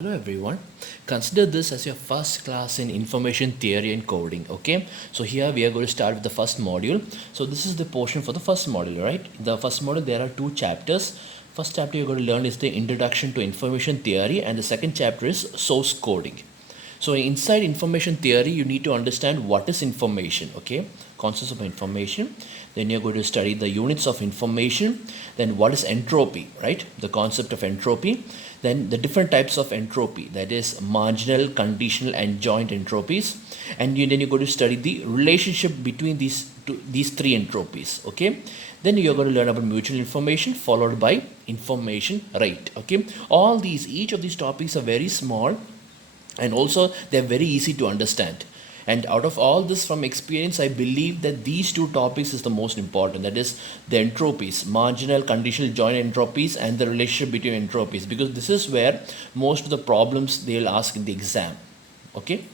Hello everyone. Consider this as your first class in information theory and coding. Okay, so here we are going to start with the first module. So this is the portion for the first module, right? The first module, there are two chapters. First chapter you're going to learn is the introduction to information theory, and the second chapter is source coding. So inside information theory, you need to understand what is information, okay? Concepts of information. Then you're going to study the units of information. Then what is entropy, right? The concept of entropy. Then the different types of entropy, that is marginal, conditional, and joint entropies. And then you're going to study the relationship between these three entropies, okay? Then you're going to learn about mutual information followed by information rate, okay? Each of these topics are very small, and also they're very easy to understand. And out of all this, from experience, I believe that these two topics is the most important, that is the entropies, marginal, conditional, joint entropies, and the relationship between entropies, because this is where most of the problems they'll ask in the exam. Okay,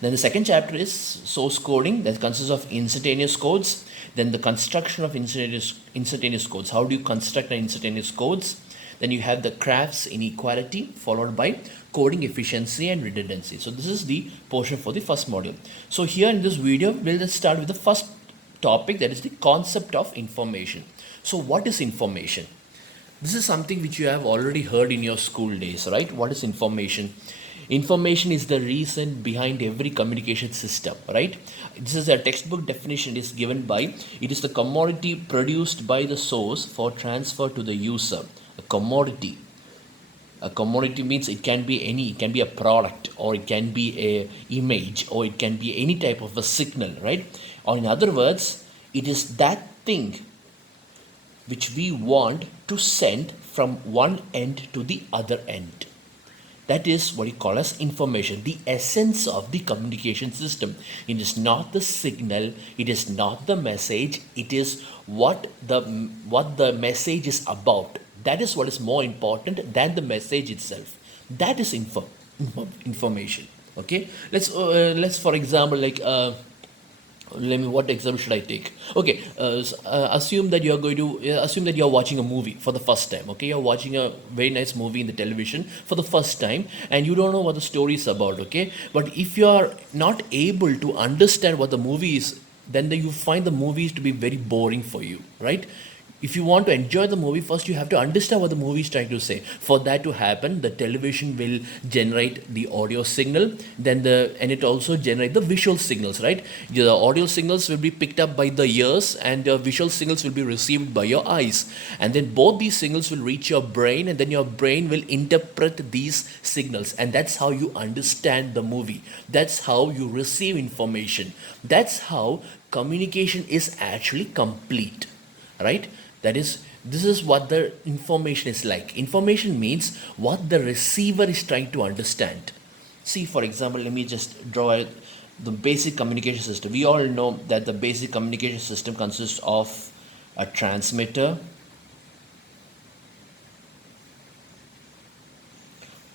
then the second chapter is source coding, that consists of instantaneous codes. Then the construction of instantaneous codes, how do you construct an instantaneous codes. Then you have the Crafts inequality followed by coding efficiency and redundancy. So this is the portion for the first module. So here in this video, we'll just start with the first topic, that is the concept of information. So what is information? This is something which you have already heard in your school days, right? What is information? Information is the reason behind every communication system, right? This is a textbook definition is given by, it is the commodity produced by the source for transfer to the user. A commodity. A commodity means it can be any, it can be a product, or it can be a image, or it can be any type of a signal, right? Or in other words, it is that thing which we want to send from one end to the other end. That is what you call as information, the essence of the communication system. It is not the signal, it is not the message, it is what the message is about. That is what is more important than the message itself. That is information. Okay, let's for example, let me, what example should I take? Okay, assume that you're going to assume that you're watching a movie for the first time. Okay, you're watching a very nice movie in the television for the first time, and you don't know what the story is about. Okay, but if you are not able to understand what the movie is, then you find the movies to be very boring for you, right? If you want to enjoy the movie, first you have to understand what the movie is trying to say. For that to happen, the television will generate the audio signal, and it also generate the visual signals, right? The audio signals will be picked up by the ears, and the visual signals will be received by your eyes, and then both these signals will reach your brain, and then your brain will interpret these signals, and that's how you understand the movie. That's how you receive information. That's how communication is actually complete, right? That is, this is what the information is like. Information means what the receiver is trying to understand. See, for example, let me just draw the basic communication system. We all know that the basic communication system consists of a transmitter,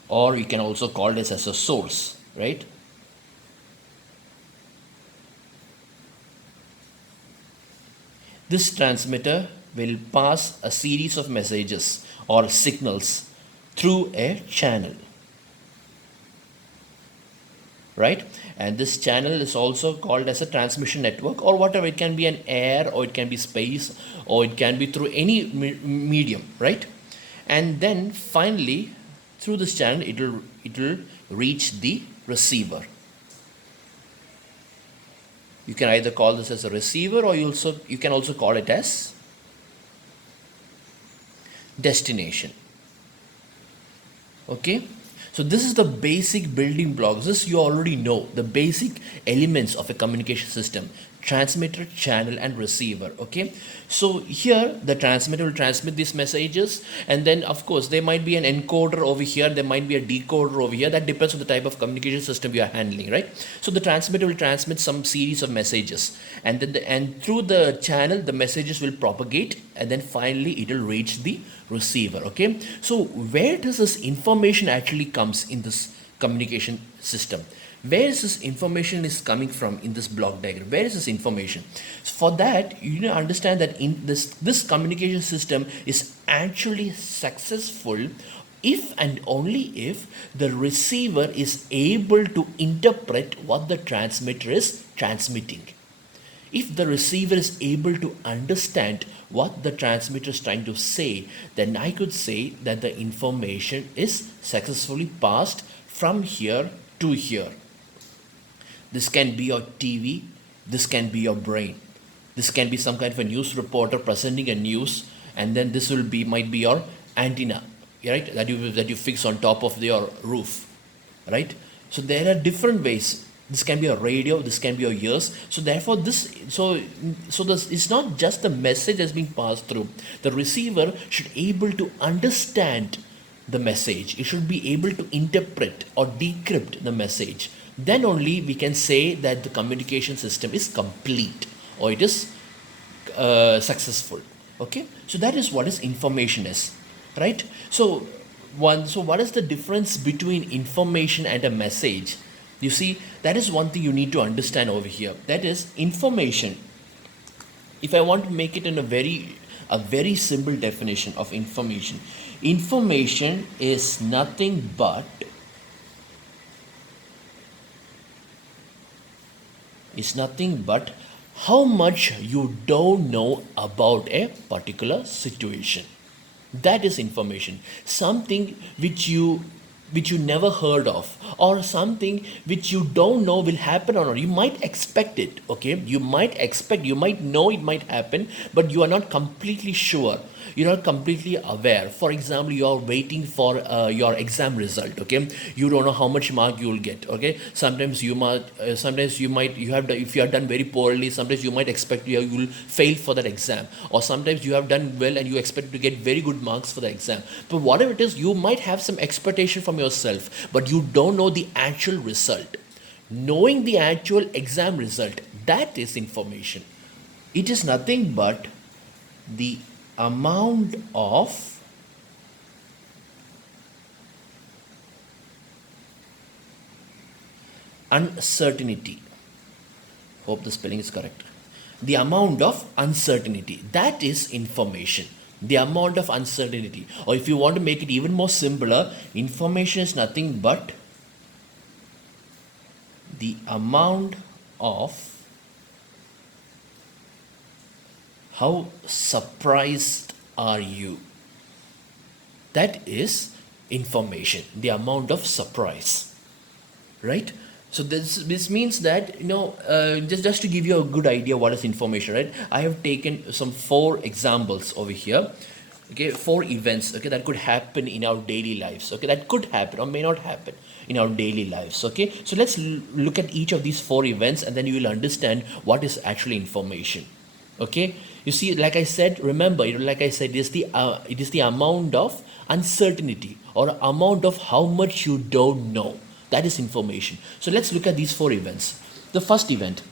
or you can also call this as a source, right? This transmitter will pass a series of messages or signals through a channel, right? And this channel is also called as a transmission network, or whatever. It can be an air, or it can be space, or it can be through any medium, right? And then finally, through this channel, it will reach the receiver. You can either call this as a receiver, or you can also call it as destination. Okay, so this is the basic building blocks. This you already know, the basic elements of a communication system: transmitter, channel, and receiver. Okay, so here the transmitter will transmit these messages, and then of course there might be an encoder over here, there might be a decoder over here. That depends on the type of communication system you are handling, right? So the transmitter will transmit some series of messages, and then and through the channel the messages will propagate, and then finally it will reach the receiver. Okay, so where does this information actually comes in this communication system? Where is this information is coming from in this block diagram? Where is this information? So for that, you need to understand that in this communication system is actually successful if and only if the receiver is able to interpret what the transmitter is transmitting. If the receiver is able to understand what the transmitter is trying to say, then I could say that the information is successfully passed from here to here. This can be your TV, this can be your brain. This can be some kind of a news reporter presenting a news, and then this might be your antenna, right? That you fix on top of your roof, right? So there are different ways. This can be a radio, this can be your ears. So therefore this it's not just the message that's being passed through. The receiver should able to understand the message. It should be able to interpret or decrypt the message. Then only we can say that the communication system is complete or it is successful. Okay, so that is what is information is, right? So what is the difference between information and a message? You see, that is one thing you need to understand over here. That is information. If I want to make it in a very simple definition of information, information is nothing but how much you don't know about a particular situation. That is information. Something which you never heard of, or something which you don't know will happen or not. You might expect it, okay? You might know it might happen, but you are not completely sure. You're not completely aware. For example, you are waiting for your exam result, okay? You don't know how much mark you will get, okay? Sometimes you might, if you have done very poorly, sometimes you might expect you will fail for that exam, or sometimes you have done well and you expect to get very good marks for the exam. But whatever it is, you might have some expectation from yourself, but you don't know the actual result. Knowing the actual exam result, that is information. It is nothing but the amount of uncertainty. Hope the spelling is correct. The amount of uncertainty, that is information. The amount of uncertainty, or if you want to make it even more simpler, information is nothing but the amount of how surprised are you. That is information, the amount of surprise, right? So this means that, just to give you a good idea what is information, right? I have taken some 4 examples over here, okay? 4 events, okay, that could happen in our daily lives, okay? That could happen or may not happen in our daily lives, okay? So let's look at each of these 4 events, and then you will understand what is actually information, okay? You see, like I said, remember, like I said, it is the amount of uncertainty or amount of how much you don't know. That is information. So let's look at these 4 events. The first event,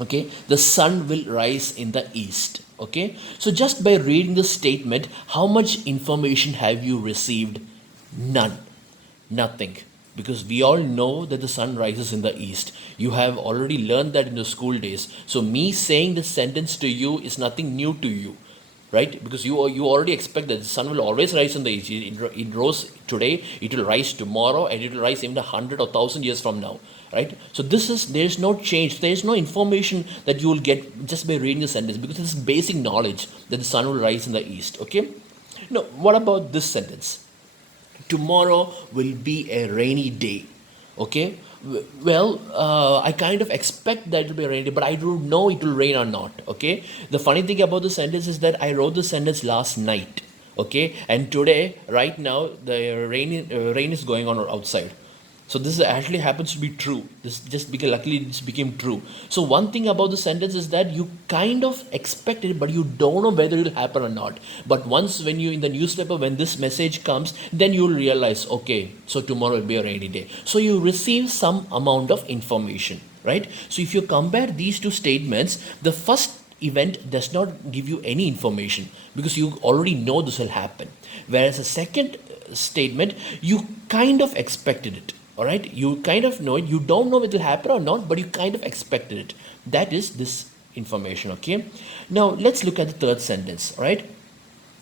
okay, the sun will rise in the east, okay? So just by reading the statement, how much information have you received? None. Nothing. Because we all know that the sun rises in the east. You have already learned that in the school days. So me saying this sentence to you is nothing new to you, right? Because you already expect that the sun will always rise in the east. It rose today, it will rise tomorrow, and it will rise even 100 or 1,000 years from now, right? So there is no change. There is no information that you will get just by reading the sentence, because this is basic knowledge that the sun will rise in the east, okay? Now, what about this sentence? Tomorrow will be a rainy day, okay? Well, I kind of expect that it will be a rainy day, but I don't know it will rain or not, okay? The funny thing about the sentence is that I wrote the sentence last night, okay? And today, right now, the rain is going on outside. So this actually happens to be true. This just because luckily this became true. So one thing about the sentence is that you kind of expect it, but you don't know whether it will happen or not. But once when you in the newspaper, when this message comes, then you will realize, okay, so tomorrow will be a rainy day. So you receive some amount of information, right? So if you compare these 2 statements, the first event does not give you any information because you already know this will happen. Whereas the second statement, you kind of expected it. All right, you kind of know it. You don't know if it will happen or not, but you kind of expected it. That is this information, okay? Now, let's look at the third sentence, all right?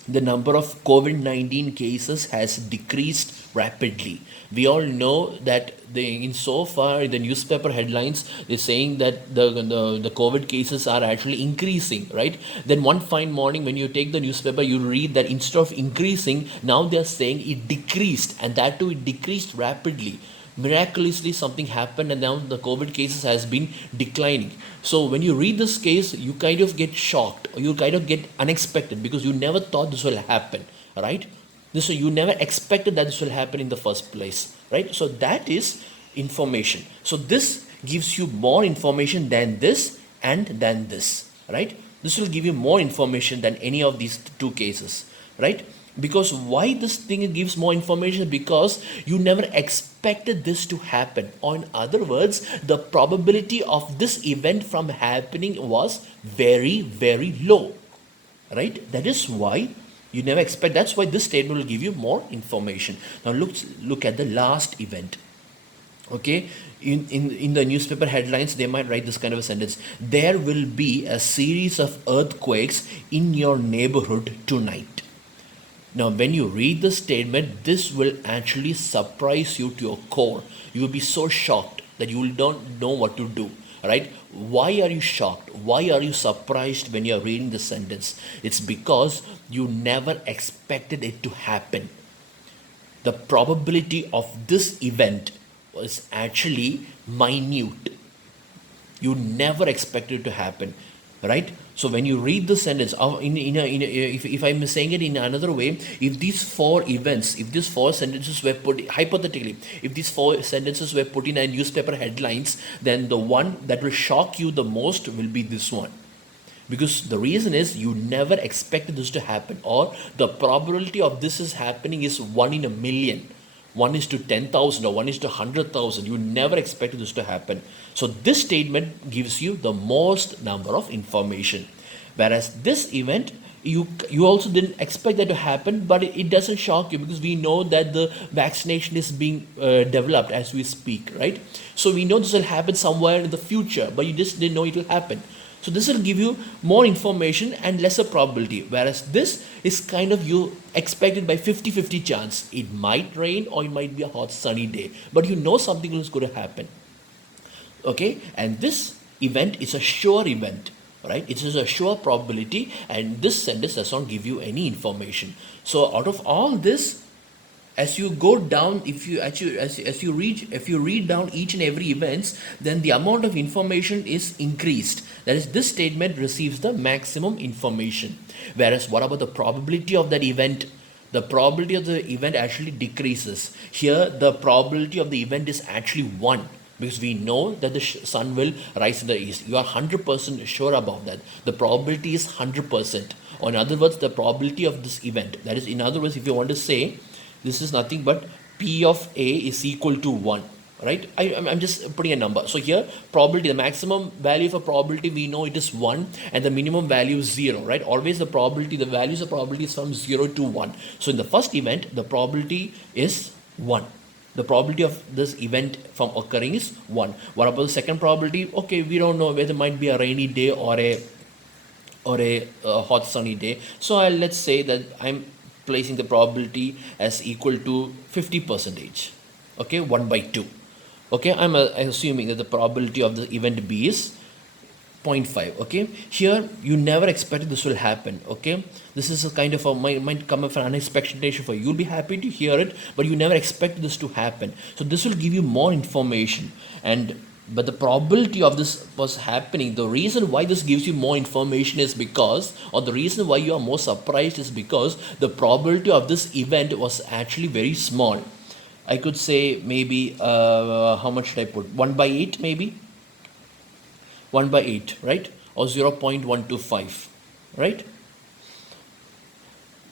the number of COVID-19 cases has decreased rapidly. We all know that in so far the newspaper headlines is saying that the COVID cases are actually increasing, right? Then one fine morning when you take the newspaper, you read that instead of increasing, now they are saying it decreased, and that too it decreased rapidly. Miraculously something happened and now the COVID cases has been declining. So when you read this case, you kind of get shocked, or you kind of get unexpected, because you never thought this will happen, right? This, you never expected that this will happen in the first place, right? So that is information. So this gives you more information than this and than this, right? This will give you more information than any of these two cases, right? Because why this thing gives more information? Because you never expected this to happen, or in other words, the probability of this event from happening was very, very low, right? That is why you never expect. That's why this statement will give you more information. Now look at the last event. Okay, in the newspaper headlines they might write this kind of a sentence: there will be a series of earthquakes in your neighborhood tonight. Now, when you read the statement, this will actually surprise you to your core. You will be so shocked that you will don't know what to do, right? Why are you shocked? Why are you surprised when you are reading the sentence? It's because you never expected it to happen. The probability of this event was actually minute. You never expected it to happen, right? So when you read the sentence, if I'm saying it in another way, if these four events, if these four sentences were put, hypothetically, if these four sentences were put in a newspaper headlines, then the one that will shock you the most will be this one. Because the reason is you never expected this to happen, or the probability of this is happening is 1 in a million. 1 is to 10,000 or 1 is to 100,000. You never expected this to happen. So this statement gives you the most number of information. Whereas this event, you also didn't expect that to happen, but it doesn't shock you, because we know that the vaccination is being developed as we speak, right? So we know this will happen somewhere in the future, but you just didn't know it will happen. So this will give you more information and lesser probability, whereas this is kind of you expected by 50-50 chance. It might rain or it might be a hot sunny day, but you know something is going to happen. Okay, and this event is a sure event, right? It is a sure probability, and this sentence does not give you any information. So out of all this, as you go down, if you actually as you read, if you read down each and every events, then the amount of information is increased. That is, this statement receives the maximum information. Whereas what about the probability of that event? The probability of the event actually decreases. Here the probability of the event is actually 1, because we know that the sun will rise in the east. You are 100% sure about that. The probability is 100%. Or in other words, the probability of this event, that is, in other words, if you want to say, this is nothing but P of A is equal to 1, right? I'm just putting a number. So here, probability, the maximum value for probability, we know it is 1, and the minimum value is 0, right? Always the probability, the values of probability is from 0 to 1. So in the first event, the probability is 1. The probability of this event from occurring is 1. What about the second probability? Okay, we don't know whether it might be a rainy day or a hot sunny day. So let's say that I'm placing the probability as equal to 50%. Okay, 1 by 2. Okay, I'm assuming that the probability of the event B is 0.5. Okay, here you never expected this will happen. Okay, this is a kind of a might come up an unexpected for you. You'll be happy to hear it, but you never expected this to happen. So this will give you more information, but the probability of this was happening, the reason why this gives you more information is because, or the reason why you are more surprised is because the probability of this event was actually very small. I could say maybe, how much should I put? 1 by 8 maybe? 1 by 8, right? Or 0.125, right?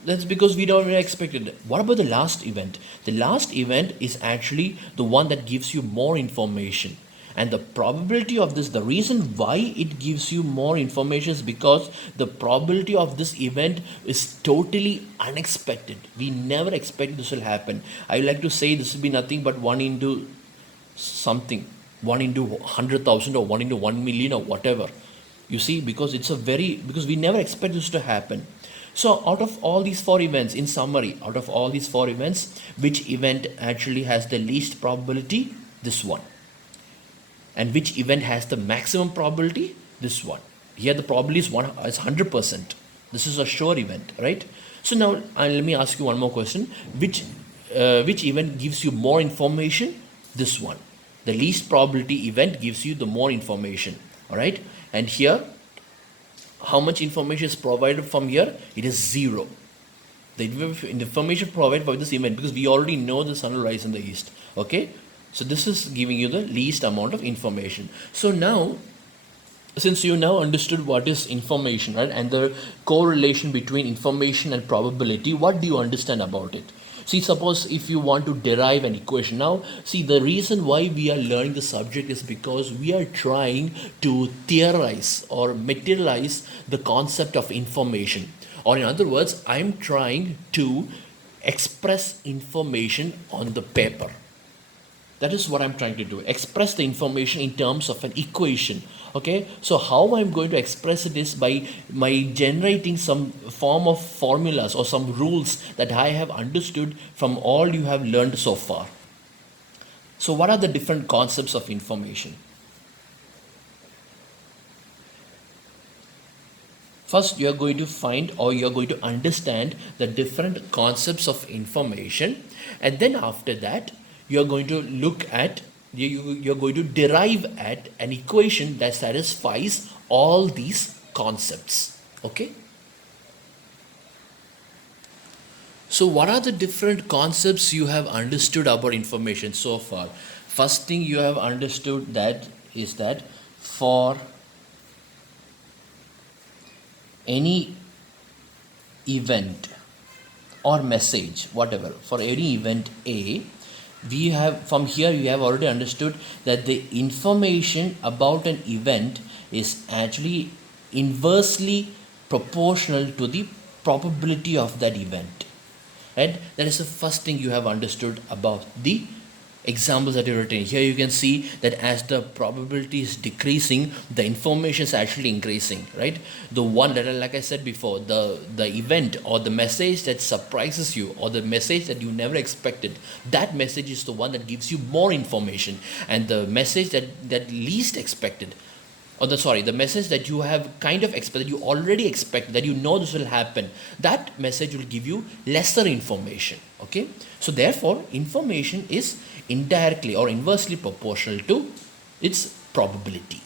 That's because we don't really expected it. What about the last event? The last event is actually the one that gives you more information. And the probability of this, the reason why it gives you more information is because the probability of this event is totally unexpected. We never expected this will happen. I like to say this will be nothing but 1 into something, 1 into 100,000 or 1 into 1 million or whatever. You see, because because we never expect this to happen. So out of all these four events, in summary, out of all these four events, which event actually has the least probability? This one. And which event has the maximum probability? This one. Here the probability is 100%. This is a sure event, right? So now let me ask you one more question. Which event gives you more information? This one. The least probability event gives you the more information. All right. And here, how much information is provided from here? It is 0. The information provided by this event, because we already know the sun will rise in the east. Okay. So this is giving you the least amount of information. So now, since you now understood what is information, right, and the correlation between information and probability, what do you understand about it? See, suppose if you want to derive an equation. Now, see, the reason why we are learning the subject is because we are trying to theorize or materialize the concept of information. Or in other words, I'm trying to express information on the paper. That is what I'm trying to do. Express the information in terms of an equation. Okay. So how I'm going to express it is by generating some form of formulas or some rules that I have understood from all you have learned so far. So what are the different concepts of information? First, you are going to find, or you are going to understand the different concepts of information. And then after that, you are going to look at, you're going to derive at an equation that satisfies all these concepts. Okay. So what are the different concepts you have understood about information so far? First thing you have understood that is that for any event or message, whatever, for any event A, we have, from here you have already understood that the information about an event is actually inversely proportional to the probability of that event. Right? That is the first thing you have understood about the examples that you've written. Here you can see that as the probability is decreasing, the information is actually increasing, right? The one that, like I said before, the event or the message that surprises you, or the message that you never expected, that message is the one that gives you more information. And the message that least expected, or the message that you have kind of expected, you already expect, that you know this will happen, that message will give you lesser information. Okay. So therefore, information is indirectly or inversely proportional to its probability.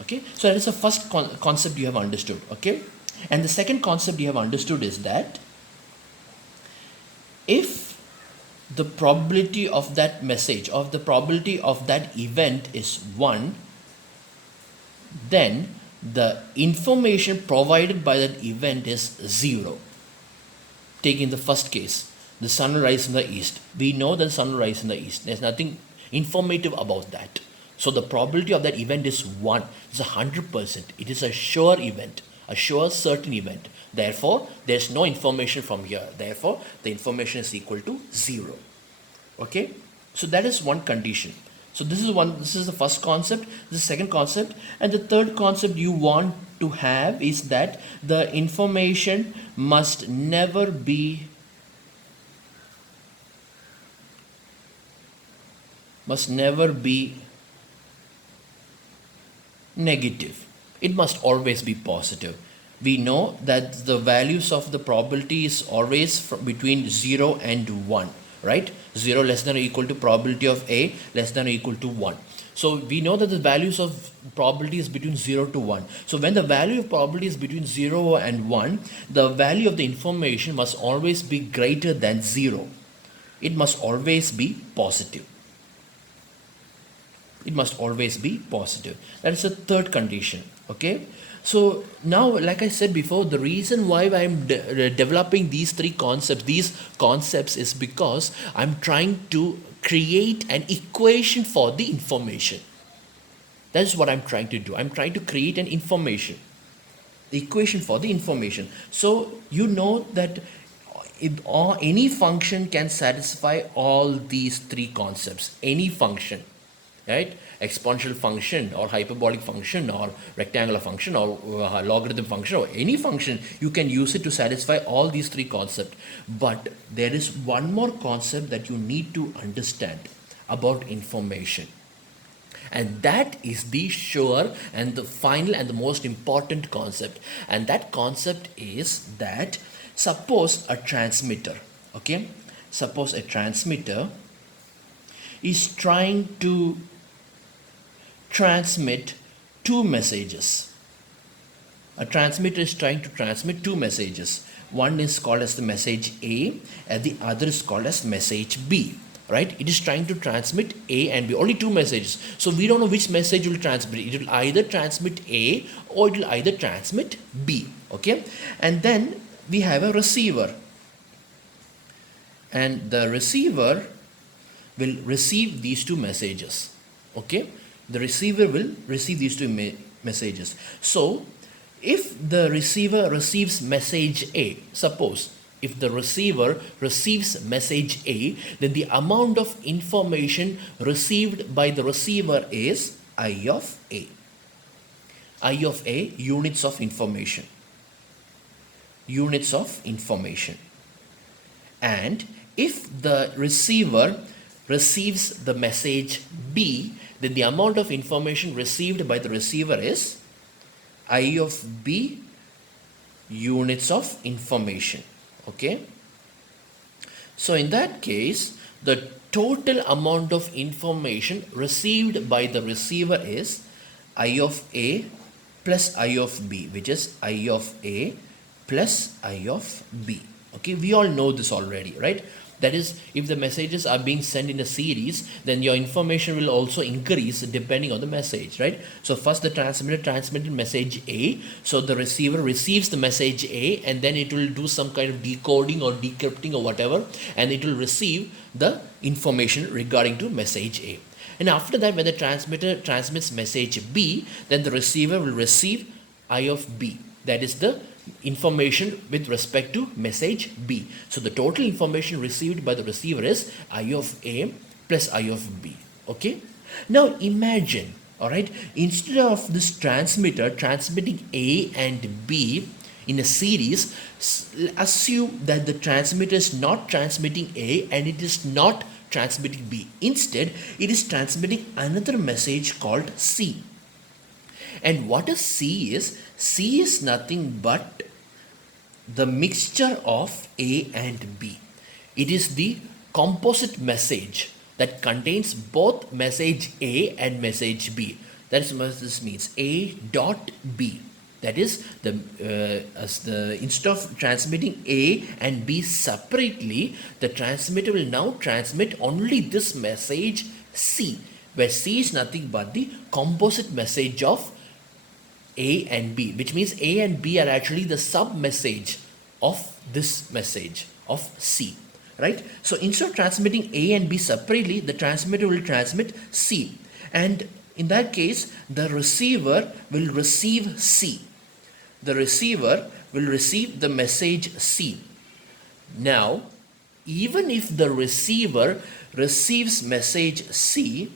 Okay. So that is the first concept you have understood. Okay. And the second concept you have understood is that if the probability of that message, of the probability of that event is 1, then the information provided by that event is 0. Taking the first case, the sun will rise in the east. We know that the sun will rise in the east. There's nothing informative about that. So the probability of that event is 1. It's 100%. It is a sure event, a sure certain event. Therefore, there's no information from here. Therefore, the information is equal to 0. Okay? So that is one condition. So this is the first concept, this is the second concept, and the third concept you want to have is that the information must never be negative. It must always be positive. We know that the values of the probability is always between 0 and 1. Right? 0 less than or equal to probability of A less than or equal to 1. So we know that the values of probability is between 0 to 1. So when the value of probability is between 0 and 1, the value of the information must always be greater than 0. It must always be positive. It must always be positive. That is the third condition. Okay. So now, like I said before, the reason why I'm developing these concepts is because I'm trying to create an equation for the information. That is what I'm trying to do. I'm trying to create an information, the equation for the information. So you know that any function can satisfy all these three concepts. Any function. right? Exponential function or hyperbolic function or rectangular function or logarithm function or any function, you can use it to satisfy all these three concepts. But there is one more concept that you need to understand about information, and that is the sure and the final and the most important concept. And that concept is that, suppose a transmitter, okay, suppose a transmitter is trying to transmit two messages. A transmitter is trying to transmit two messages. One is called as the message A and the other is called as message B. Right? It is trying to transmit A and B, only two messages. So we don't know which message will transmit. It will either transmit A or it will either transmit B. Okay? And then we have a receiver. And the receiver will receive these two messages. Okay? The receiver will receive these two messages. So if the receiver receives message A, suppose if the receiver receives message A, then the amount of information received by the receiver is I of A. I of A, units of information. Units of information. And if the receiver receives the message B, then the amount of information received by the receiver is I of B units of information. Okay. So in that case, the total amount of information received by the receiver is I of A plus I of B, which is I of A plus I of B. Okay, we all know this already, right? That is, if the messages are being sent in a series, then your information will also increase depending on the message, right? So first the transmitter transmitted message A, so the receiver receives the message A, and then it will do some kind of decoding or decrypting or whatever, and it will receive the information regarding to message A. And after that, when the transmitter transmits message B, then the receiver will receive I of B. That is the information with respect to message B. So the total information received by the receiver is I of A plus I of B. Okay. Now imagine, all right, instead of this transmitter transmitting A and B in a series, assume that the transmitter is not transmitting A and it is not transmitting B. Instead, it is transmitting another message called C. And what is C is? C is nothing but the mixture of A and B. It is the composite message that contains both message A and message B. That is what this means. A dot B. That is instead of transmitting A and B separately, the transmitter will now transmit only this message C, where C is nothing but the composite message of A and B, which means A and B are actually the sub message of this message of C, right? So instead of transmitting A and B separately, the transmitter will transmit C, and in that case the receiver will receive C. The receiver will receive the message C. Now, even if the receiver receives message C,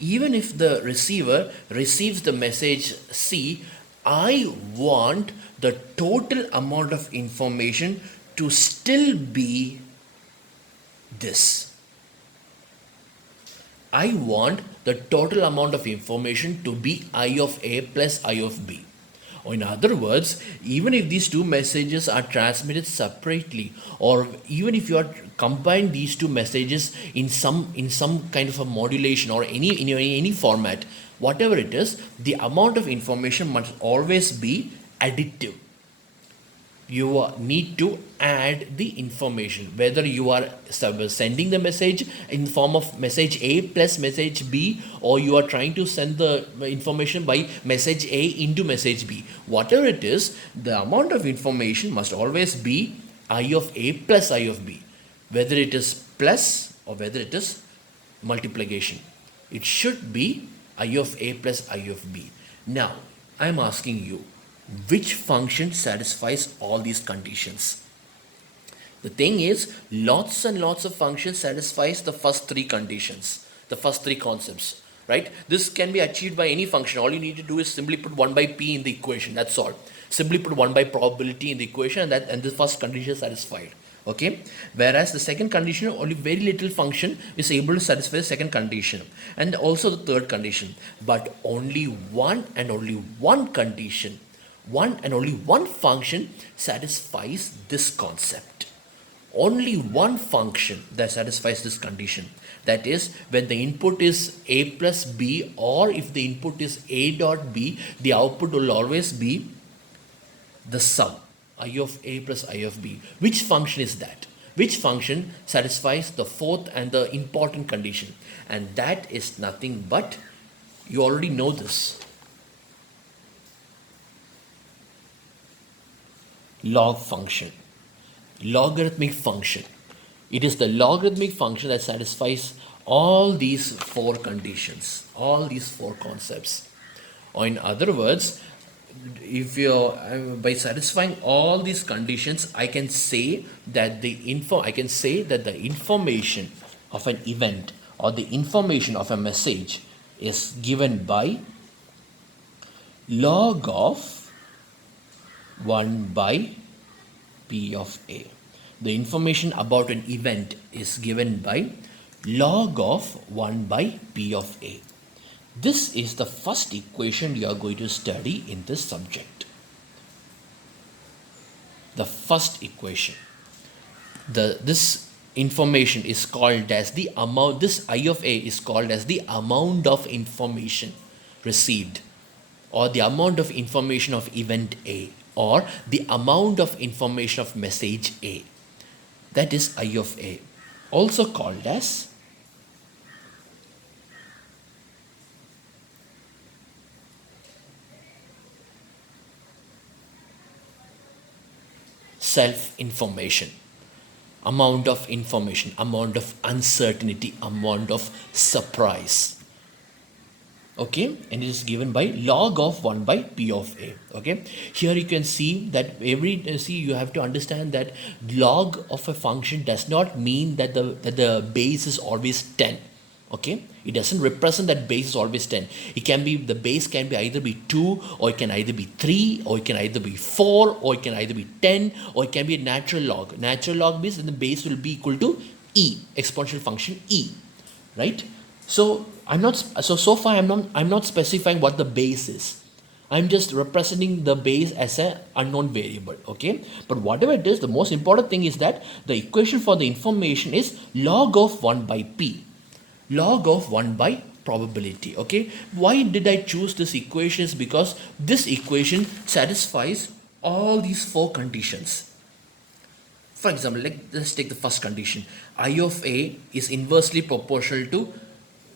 even if the receiver receives the message C, I want the total amount of information to still be this. I want the total amount of information to be I of A plus I of B. Or in other words, even if these two messages are transmitted separately, or even if you are combine these two messages in some kind of a modulation or any format, whatever it is, the amount of information must always be additive. You need to add the information, whether you are sending the message in form of message A plus message B, or you are trying to send the information by message A into message B. Whatever it is, the amount of information must always be I of A plus I of B, whether it is plus or whether it is multiplication. It should be I of A plus I of B. Now, I am asking you, which function satisfies all these conditions? The thing is, lots and lots of functions satisfies the first three conditions, the first three concepts, right? This can be achieved by any function. All you need to do is simply put 1 by p in the equation. That's all. Simply put 1 by probability in the equation, and the first condition is satisfied. Okay, whereas the second condition, only very little function is able to satisfy the second condition, and also the third condition, but only one and only one condition, one and only one function satisfies this concept. Only one function that satisfies this condition, that is when the input is a plus b, or if the input is a dot b, the output will always be the sum I of a plus I of b. Which function is that? Which function satisfies the fourth and the important condition? And that is nothing but, you already know this, log function, logarithmic function. It is the logarithmic function that satisfies all these four conditions, all these four concepts. Or in other words, if you by satisfying all these conditions, I can say that the information of an event or the information of a message is given by log of 1 by p of a. The information about an event is given by log of 1 by p of a. This is the first equation you are going to study in this subject. The first equation. This information is called as the amount, this I of a is called as the amount of information received, or the amount of information of event A, or the amount of information of message A. That is I of a, also called as self-information, amount of information, amount of uncertainty, amount of surprise. Okay, and it is given by log of 1 by p of a. Okay, here you can see that you have to understand that log of a function does not mean that the base is always 10. Okay, it doesn't represent that base is always 10. It can be, the base can be either be 2, or it can either be 3, or it can either be 4, or it can either be 10, or it can be a natural log. Natural log means then the base will be equal to e, exponential function e, right? So so far I'm not specifying what the base is. I'm just representing the base as an unknown variable. Okay, but whatever it is, the most important thing is that the equation for the information is log of 1 by p, log of 1 by probability. Okay, why did I choose this equation? Is because this equation satisfies all these four conditions. For example, let's take the first condition. I of a is inversely proportional to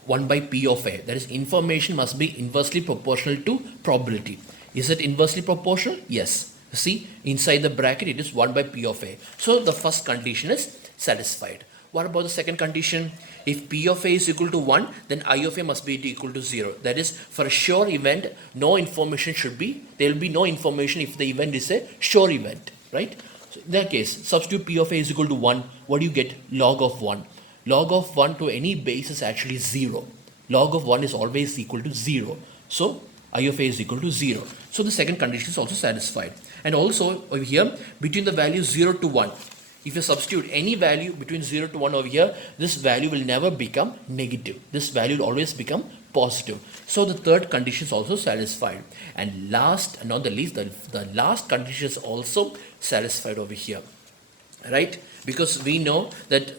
1 by p of a. That is, information must be inversely proportional to probability. Is it inversely proportional? Yes. See, inside the bracket it is 1 by p of a. So the first condition is satisfied. What about the second condition? If p of a is equal to 1, then I of a must be equal to 0. That is, for a sure event, no information should be, there will be no information if the event is a sure event, right? So in that case, substitute p of a is equal to 1. What do you get? Log of 1. Log of 1 to any base is actually 0. Log of 1 is always equal to 0. So I of a is equal to 0. So the second condition is also satisfied. And also over here, between the values 0 to 1, if you substitute any value between 0 to 1 over here, this value will never become negative. This value will always become positive. So the third condition is also satisfied. And last and not the least, the last condition is also satisfied over here, right? Because we know that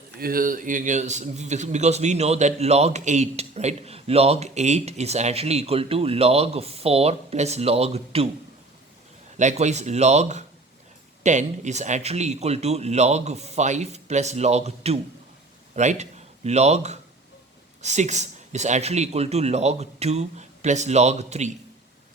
log 8, right? Log 8 is actually equal to log 4 plus log 2. Likewise, log 10 is actually equal to log 5 plus log 2, right? Log 6 is actually equal to log 2 plus log 3,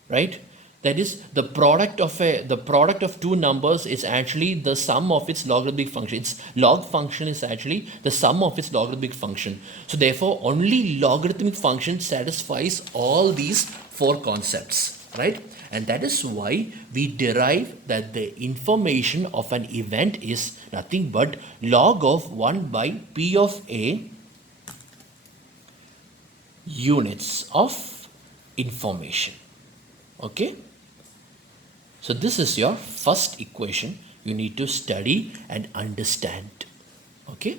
right? That is, the product of two numbers is actually the sum of its logarithmic function. Its log function is actually the sum of its logarithmic function. So therefore, only logarithmic function satisfies all these four concepts. right? And that is why we derive that the information of an event is nothing but log of 1 by P of A units of information. Okay? So this is your first equation you need to study and understand. Okay?